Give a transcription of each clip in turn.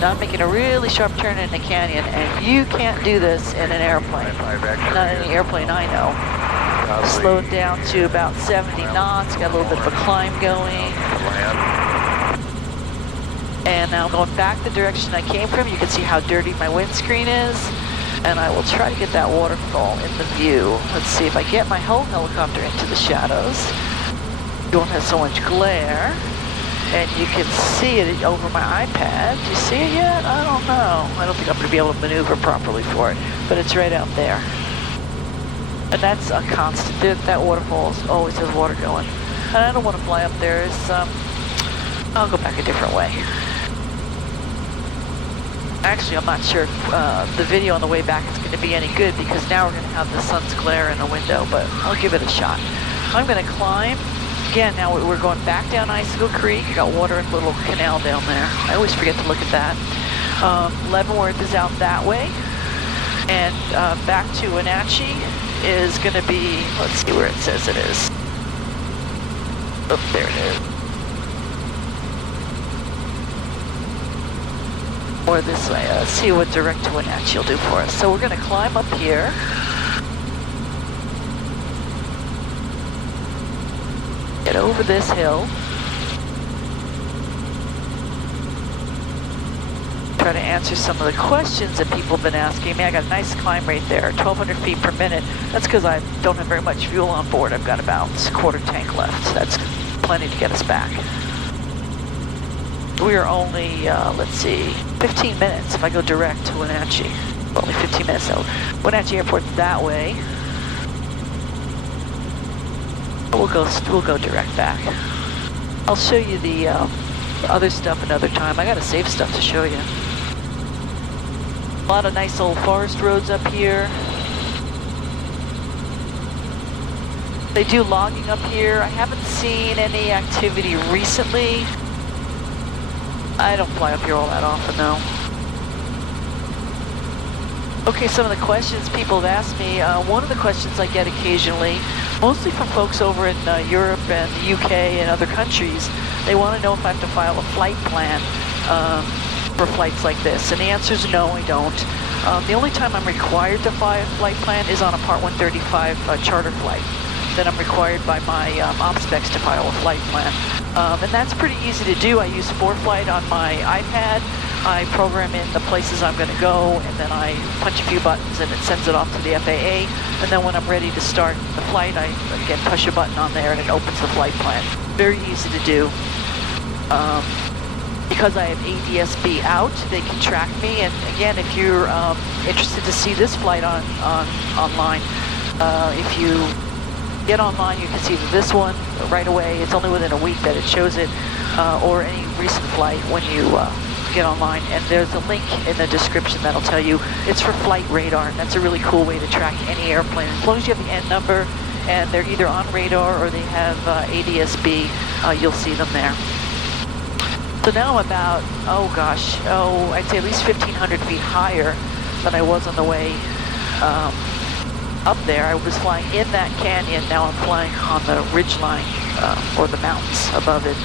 Now I'm making a really sharp turn in the canyon, and you can't do this in an airplane. Not any airplane I know. Slowed down to about 70 knots, got a little bit of a climb going. And now I'm going back the direction I came from. You can see how dirty my windscreen is. And I will try to get that waterfall in the view. Let's see if I get my whole helicopter into the shadows. You won't have so much glare. And you can see it over my iPad. Do you see it yet? I don't know. I don't think I'm going to be able to maneuver properly for it. But it's right out there. And that's a constant. That waterfall always has water going. And I don't want to fly up there. I'll go back a different way. Actually, I'm not sure if the video on the way back is going to be any good because now we're going to have the sun's glare in the window, but I'll give it a shot. I'm going to climb. Again, now we're going back down Icicle Creek. You got water in a little canal down there. I always forget to look at that. Leavenworth is out that way. And back to Wenatchee is going to be, let's see where it says it is. Oh, there it is. Or this way. Let's see what direct to Wenatchee will do for us. So we're going to climb up here. Get over this hill. Try to answer some of the questions that people have been asking me. I got a nice climb right there, 1,200 feet per minute. That's because I don't have very much fuel on board. I've got about a quarter tank left. That's plenty to get us back. We are only, let's see, 15 minutes if I go direct to Wenatchee. Only 15 minutes, so Wenatchee Airport's that way. We'll go direct back. I'll show you the other stuff another time. I got to save stuff to show you. A lot of nice old forest roads up here. They do logging up here. I haven't seen any activity recently. I don't fly up here all that often though. Okay, some of the questions people have asked me. One of the questions I get occasionally, mostly from folks over in Europe and the UK and other countries, they want to know if I have to file a flight plan for flights like this. And the answer is no, I don't. The only time I'm required to fly a flight plan is on a Part 135 charter flight. Then I'm required by my op specs to file a flight plan. And that's pretty easy to do. I use ForeFlight on my iPad. I program in the places I'm going to go, and then I punch a few buttons and it sends it off to the FAA. And then when I'm ready to start the flight, I again push a button on there and it opens the flight plan. Very easy to do. Because I have ADSB out, they can track me. And again, if you're interested to see this flight online, if you get online, you can see this one right away. It's only within a week that it shows it, or any recent flight when you get online. And there's a link in the description that'll tell you it's for flight radar. And that's a really cool way to track any airplane. As long as you have the N number and they're either on radar or they have ADSB, you'll see them there. So now I'm about, I'd say at least 1,500 feet higher than I was on the way up there. I was flying in that canyon. Now I'm flying on the ridgeline or the mountains above it.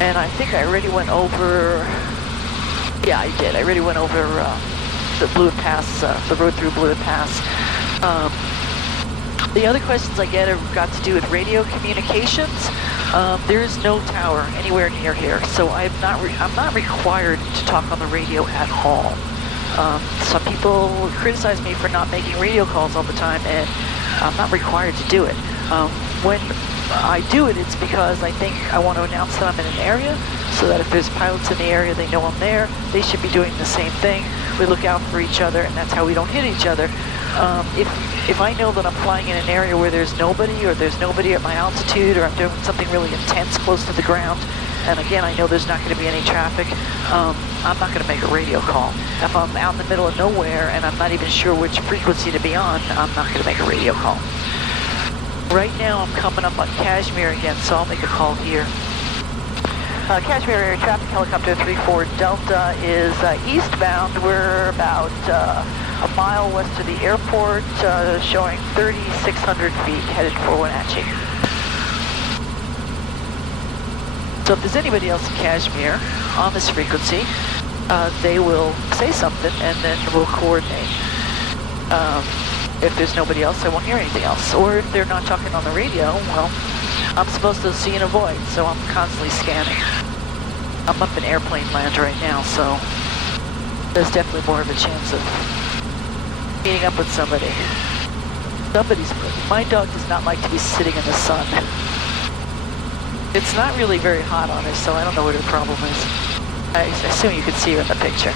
And I think I already went over, yeah, I did. I already went over the Blue Pass, the road through Blue Pass. The other questions I get have got to do with radio communications. There is no tower anywhere near here, so I'm not required to talk on the radio at all. Some people criticize me for not making radio calls all the time, and I'm not required to do it. When I do it, it's because I think I want to announce that I'm in an area, so that if there's pilots in the area, they know I'm there. They should be doing the same thing. We look out for each other, and that's how we don't hit each other. If I know that I'm flying in an area where there's nobody, or there's nobody at my altitude, or I'm doing something really intense close to the ground, and again, I know there's not going to be any traffic, I'm not going to make a radio call. If I'm out in the middle of nowhere and I'm not even sure which frequency to be on, I'm not going to make a radio call. Right now, I'm coming up on Kashmir again, so I'll make a call here. Kashmir Air Traffic Helicopter 34 Delta is eastbound. We're about a mile west of the airport, showing 3,600 feet, headed for Wenatchee. So if there's anybody else in Kashmir on this frequency, they will say something and then we'll coordinate. If there's nobody else, I won't hear anything else. Or if they're not talking on the radio, well, I'm supposed to see and avoid, so I'm constantly scanning. I'm up in airplane land right now, so there's definitely more of a chance of meeting up with somebody. My dog does not like to be sitting in the sun. It's not really very hot on her, so I don't know what her problem is. I assume you can see her in the picture.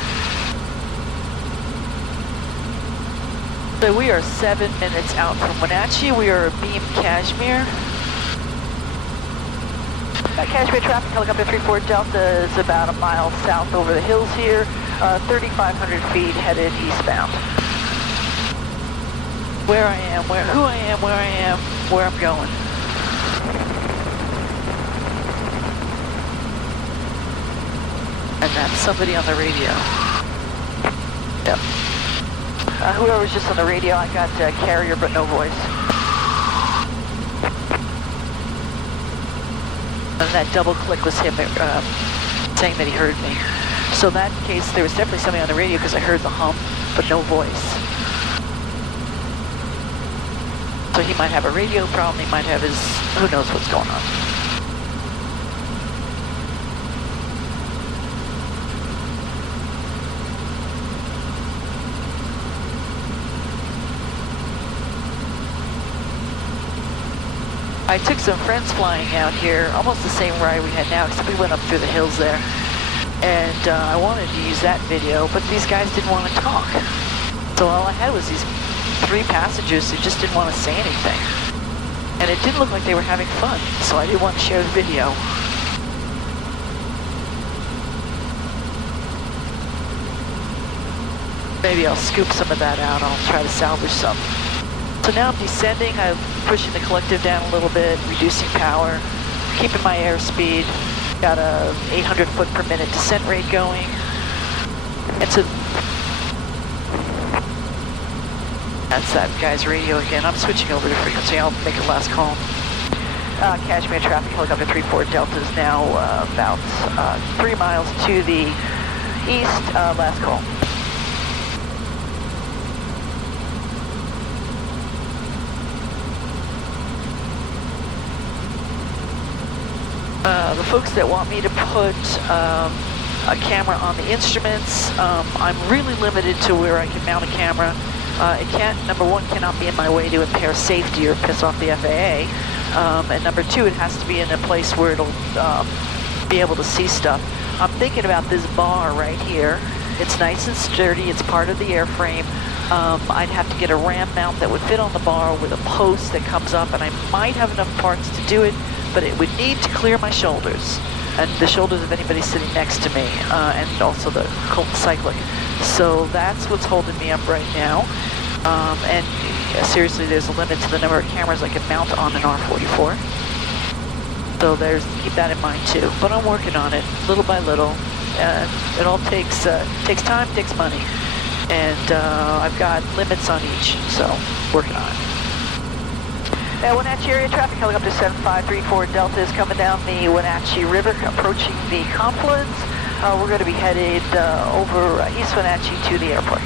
So we are 7 minutes out from Wenatchee. We are abeam Kashmir. Kashmir traffic, helicopter 34 Delta is about a mile south over the hills here, 3,500 feet headed eastbound. Where I am, who I am, where I'm going. And that's somebody on the radio. Yep. Whoever's just on the radio, I got carrier but no voice. And that double click was him saying that he heard me. So in that case, there was definitely somebody on the radio because I heard the hum, but no voice. So he might have a radio problem, he might have his, who knows what's going on. I took some friends flying out here, almost the same ride we had now, except we went up through the hills there. And I wanted to use that video, but these guys didn't want to talk. So all I had was these 3 passengers who just didn't want to say anything. And it didn't look like they were having fun, so I didn't want to share the video. Maybe I'll scoop some of that out, I'll try to salvage some. So now I'm descending, I'm pushing the collective down a little bit, reducing power, keeping my airspeed. Got a 800 foot per minute descent rate going. And so that's that guy's radio again. I'm switching over to frequency, I'll make a last call. Kashmir traffic, helicopter 34 Delta is now about 3 miles to the east, last call. The folks that want me to put a camera on the instruments, I'm really limited to where I can mount a camera. It can't, number one, cannot be in my way to impair safety or piss off the FAA. And number two, it has to be in a place where it'll be able to see stuff. I'm thinking about this bar right here. It's nice and sturdy, it's part of the airframe. I'd have to get a ram mount that would fit on the bar with a post that comes up, and I might have enough parts to do it, but it would need to clear my shoulders and the shoulders of anybody sitting next to me, and also the cyclic. So that's what's holding me up right now. And seriously, there's a limit to the number of cameras I can mount on an R44. So keep that in mind too. But I'm working on it little by little. It all takes time, takes money. And I've got limits on each, so working on it. Wenatchee area traffic, helicopter 7534 Delta is coming down the Wenatchee River, approaching the confluence. We're going to be headed over East Wenatchee to the airport.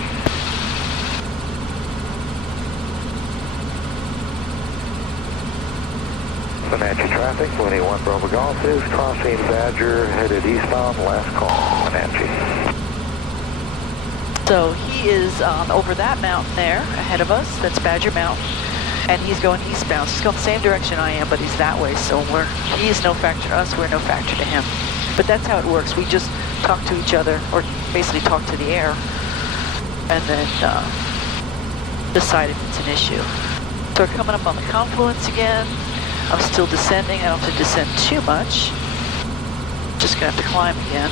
Wenatchee traffic, 21 Bravo Golf is crossing Badger, headed eastbound, last call, Wenatchee. So he is over that mountain there, ahead of us, that's Badger Mountain. And he's going eastbound. He's going the same direction I am, but he's that way. So he's no factor to us, we're no factor to him. But that's how it works. We just talk to each other, or basically talk to the air, and then decide if it's an issue. So we're coming up on the confluence again. I'm still descending. I don't have to descend too much. Just gonna have to climb again.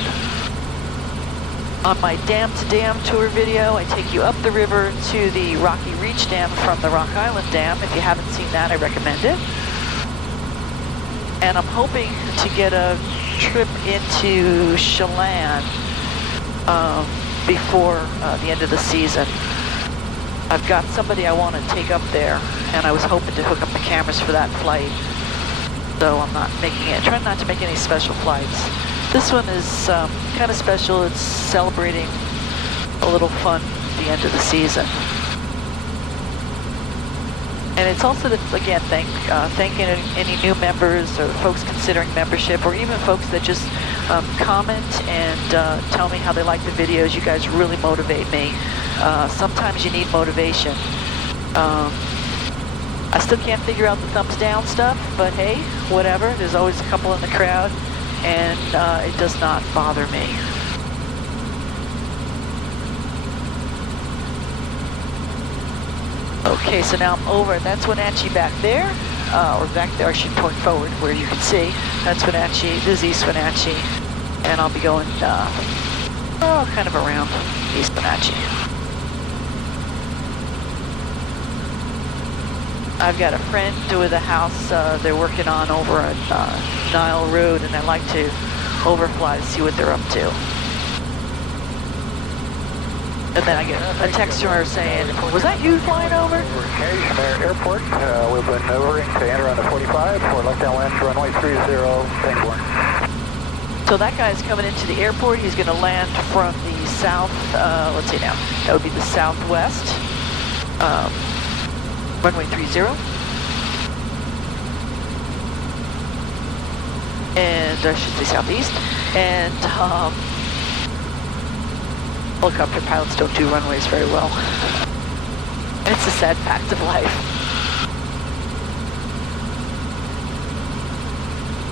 On my Dam to Dam tour video, I take you up the river to the Rocky Reach Dam from the Rock Island Dam. If you haven't seen that, I recommend it. And I'm hoping to get a trip into Chelan before the end of the season. I've got somebody I want to take up there, and I was hoping to hook up the cameras for that flight. So I'm not making it, trying not to make any special flights. This one is kind of special. It's celebrating a little fun at the end of the season. And it's also, again, thanking any new members or folks considering membership, or even folks that just comment and tell me how they like the videos. You guys really motivate me. Sometimes you need motivation. I still can't figure out the thumbs down stuff, but hey, whatever. There's always a couple in the crowd, and it does not bother me. Okay, so now I'm over, and that's Wenatchee back there, or back there, I should point forward where you can see. That's Wenatchee, this is East Wenatchee, and I'll be going, kind of around East Wenatchee. I've got a friend with a house they're working on over on Nile Road, and I like to overfly to see what they're up to. And then I get a text from her saying, was that you flying over? Cashmere Airport. We've been moving to enter on the 45 for left-down land runway 30, Pangborn. So that guy's coming into the airport. He's going to land from the south, let's see now, that would be the southwest, runway 30. And I should say southeast. And helicopter pilots don't do runways very well. It's a sad fact of life.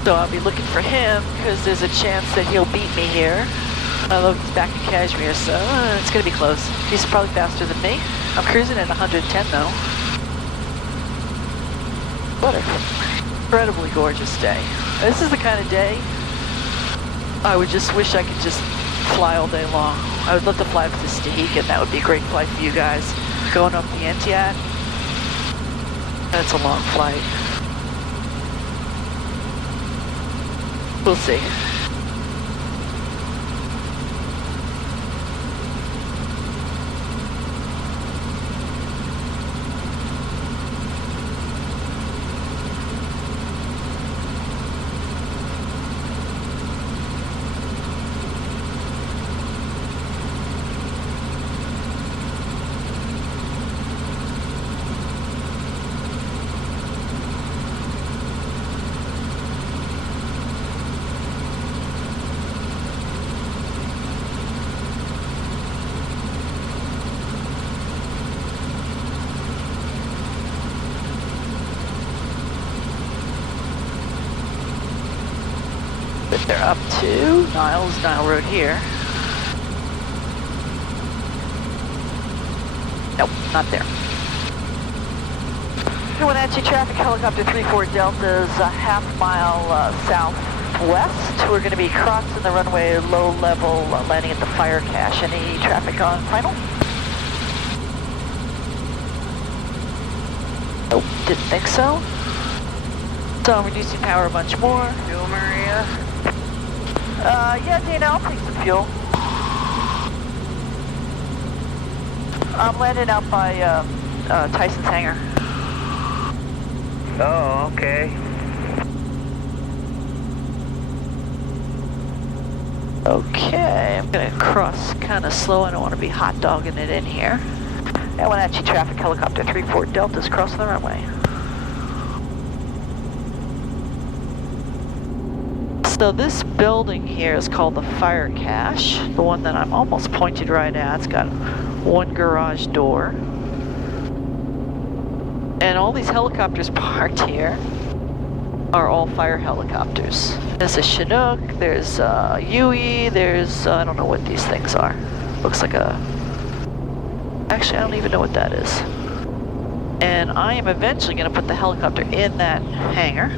So I'll be looking for him because there's a chance that he'll beat me here. Although he's back in Kashmir, so it's going to be close. He's probably faster than me. I'm cruising at 110 though. What an incredibly gorgeous day. This is the kind of day I would just wish I could just fly all day long. I would love to fly up to Stehekin. That would be a great flight for you guys. Going up the Entiat, that's a long flight. We'll see. They're up to Nile Road here. Nope, not there. Wenatchee traffic, helicopter 34 Delta's a half-mile southwest. We're going to be crossing the runway low level, landing at the fire cache. Any traffic on final? Nope, didn't think so. So I'm reducing power a bunch more. Fuel, Maria? Yeah, Dana, I'll take some fuel. I'm landing out by Tyson's hangar. Oh, okay. Okay, I'm gonna cross kind of slow. I don't want to be hot dogging it in here. And Wenatchee traffic, helicopter 34 Delta's crossing the runway. So this building here is called the fire cache, the one that I'm almost pointed right at. It's got one garage door. And all these helicopters parked here are all fire helicopters. There's a Chinook, there's a Huey, there's, I don't know what these things are. Looks like a, actually I don't even know what that is. And I am eventually gonna put the helicopter in that hangar,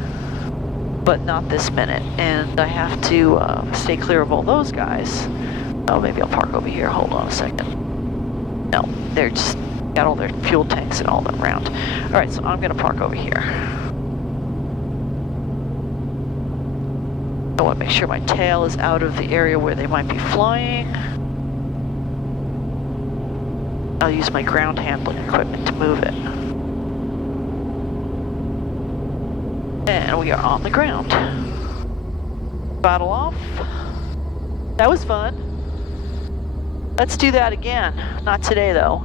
but not this minute. And I have to stay clear of all those guys. Oh, maybe I'll park over here, hold on a second. No, they're just got all their fuel tanks and all that around. All right, so I'm gonna park over here. I wanna make sure my tail is out of the area where they might be flying. I'll use my ground handling equipment to move it. And And we are on the ground. Throttle off. That was fun. Let's do that again. Not today though.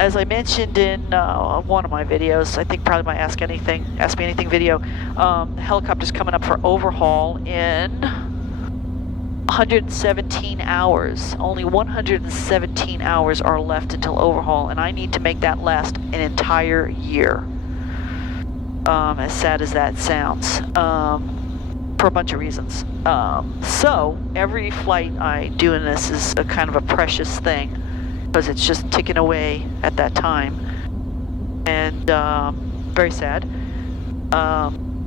As I mentioned in one of my videos, I think probably my Ask Me Anything video, the helicopter's coming up for overhaul in 117 hours. Only 117 hours are left until overhaul, and I need to make that last an entire year. As sad as that sounds, for a bunch of reasons. So every flight I do in this is a kind of a precious thing, because it's just ticking away at that time, and very sad.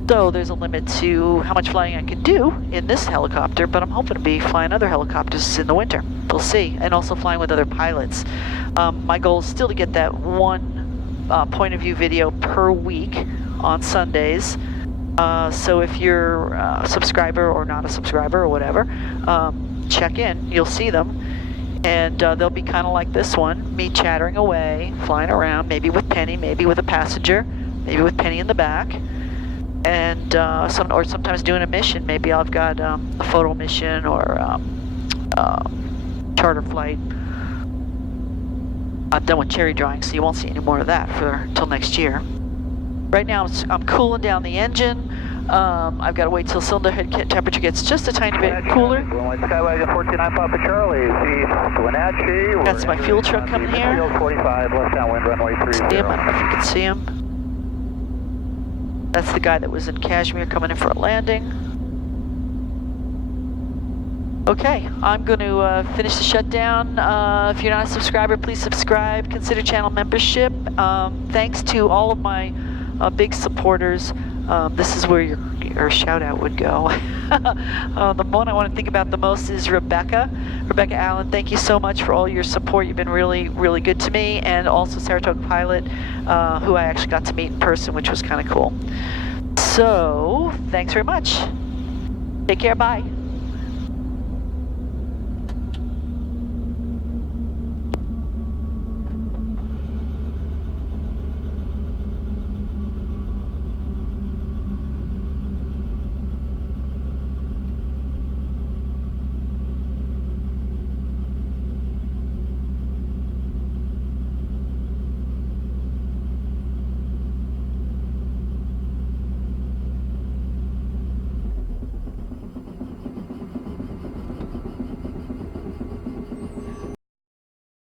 So there's a limit to how much flying I can do in this helicopter, but I'm hoping to be flying other helicopters in the winter. We'll see, and also flying with other pilots. My goal is still to get that one point of view video per week on Sundays. So if you're a subscriber or not a subscriber or whatever, check in, you'll see them. And they'll be kind of like this one, me chattering away, flying around, maybe with Penny, maybe with a passenger, maybe with Penny in the back, and sometimes doing a mission. Maybe I've got a photo mission or charter flight. I'm done with cherry drawing, so you won't see any more of that until next year. Right now I'm cooling down the engine. I've got to wait till cylinder head temperature gets just a tiny bit cooler. Skywagon 1495 Papa Charlie, Wenatchee. That's my fuel truck coming here. 45, left downwind runway 30. See him? I don't know if you can see him. That's the guy that was in Kashmir coming in for a landing. Okay, I'm going to finish the shutdown. If you're not a subscriber, please subscribe. Consider channel membership. Thanks to all of my big supporters. This is where your shout out would go. The one I want to think about the most is Rebecca Allen. Thank you so much for all your support. You've been really, really good to me. And also Saratoga Pilot, who I actually got to meet in person, which was kind of cool. So, thanks very much. Take care, bye.